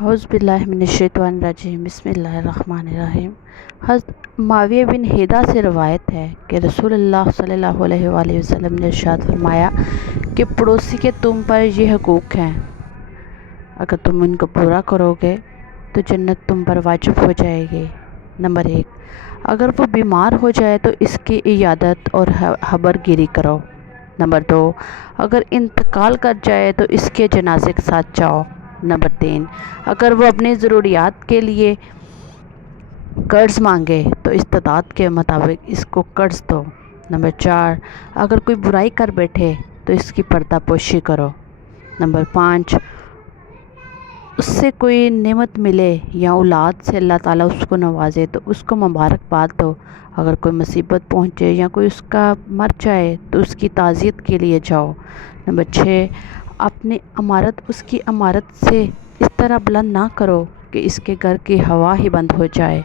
اعوذ باللہ من الشیطان الرجیم، بسم اللہ الرحمن الرحیم۔ حضرت معاویہ بن حیدہ سے روایت ہے کہ رسول اللہ صلی اللہ علیہ وآلہ وسلم نے ارشاد فرمایا کہ پڑوسی کے تم پر یہ حقوق ہیں، اگر تم ان کو پورا کرو گے تو جنت تم پر واجب ہو جائے گی۔ نمبر 1، اگر وہ بیمار ہو جائے تو اس کی عیادت اور خبر گیری کرو۔ نمبر 2، اگر انتقال کر جائے تو اس کے جنازے کے ساتھ جاؤ۔ نمبر 3، اگر وہ اپنی ضروریات کے لیے قرض مانگے تو استطاعت کے مطابق اس کو قرض دو۔ نمبر 4، اگر کوئی برائی کر بیٹھے تو اس کی پردہ پوشی کرو۔ نمبر 5، اس سے کوئی نعمت ملے یا اولاد سے اللہ تعالیٰ اس کو نوازے تو اس کو مبارکباد دو۔ اگر کوئی مصیبت پہنچے یا کوئی اس کا مر جائے تو اس کی تعزیت کے لیے جاؤ۔ نمبر 6، اپنی عمارت اس کی عمارت سے اس طرح بلند نہ کرو کہ اس کے گھر کی ہوا ہی بند ہو جائے۔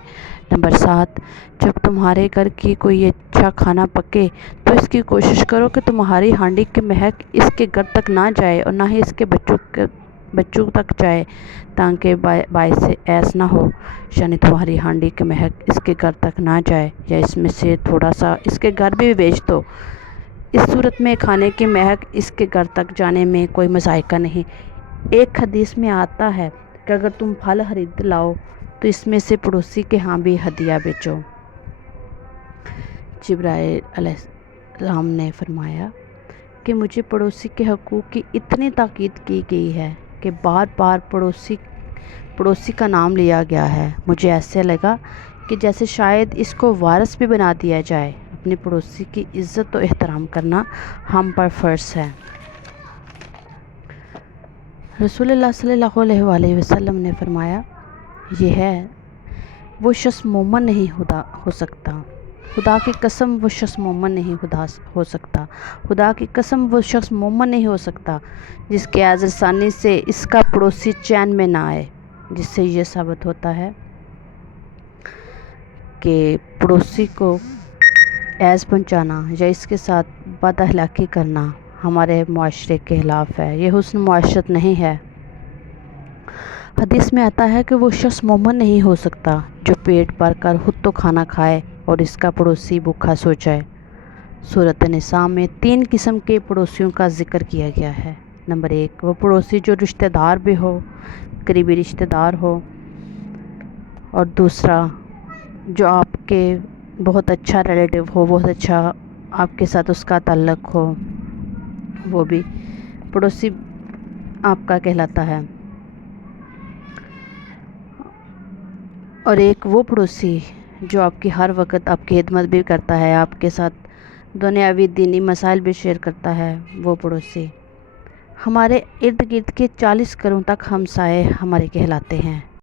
نمبر 7، جب تمہارے گھر کی کوئی اچھا کھانا پکے تو اس کی کوشش کرو کہ تمہاری ہانڈی کی مہک اس کے گھر تک نہ جائے اور نہ ہی اس کے بچوں تک جائے، تاکہ باعث ایس نہ ہو، یعنی تمہاری ہانڈی کی مہک اس کے گھر تک نہ جائے یا اس میں سے تھوڑا سا اس کے گھر بھی بیچ دو۔ اس صورت میں کھانے کی مہک اس کے گھر تک جانے میں کوئی مذائقہ نہیں۔ ایک حدیث میں آتا ہے کہ اگر تم پھل خرید لاؤ تو اس میں سے پڑوسی کے ہاں بھی ہدیہ بیچو۔ جبرائیل علیہ السلام نے فرمایا کہ مجھے پڑوسی کے حقوق کی اتنی تاکید کی گئی ہے کہ بار بار پڑوسی کا نام لیا گیا ہے۔ مجھے ایسے لگا کہ جیسے شاید اس کو وارث بھی بنا دیا جائے۔ اپنے پڑوسی کی عزت و احترام کرنا ہم پر فرض ہے۔ رسول اللہ صلی اللہ علیہ وآلہ وسلم نے فرمایا، یہ ہے وہ شخص مومن نہیں ہو سکتا، خدا کی قسم وہ شخص مومن نہیں ہو سکتا، خدا کی قسم وہ شخص مومن نہیں ہو سکتا جس کے حاضر ثانی سے اس کا پڑوسی چین میں نہ آئے۔ جس سے یہ ثابت ہوتا ہے کہ پڑوسی کو ایذ پہنچانا یا اس کے ساتھ بد اخلاقی کرنا ہمارے معاشرے کے خلاف ہے، یہ حسن معاشرت نہیں ہے۔ حدیث میں آتا ہے کہ وہ شخص مومن نہیں ہو سکتا جو پیٹ بھر کر خود تو کھانا کھائے اور اس کا پڑوسی بھوکا سو جائے۔ سورۃ النساء میں 3 قسم کے پڑوسیوں کا ذکر کیا گیا ہے۔ نمبر 1، وہ پڑوسی جو رشتہ دار بھی ہو، قریبی رشتہ دار ہو، اور دوسرا جو آپ کے بہت اچھا ریلیٹیو ہو، بہت اچھا آپ کے ساتھ اس کا تعلق ہو، وہ بھی پڑوسی آپ کا کہلاتا ہے۔ اور ایک وہ پڑوسی جو آپ کی ہر وقت آپ کی خدمت بھی کرتا ہے، آپ کے ساتھ دنیاوی دینی مسائل بھی شیئر کرتا ہے، وہ پڑوسی۔ ہمارے ارد گرد کے 40 گھروں تک ہمسائے ہمارے کہلاتے ہیں۔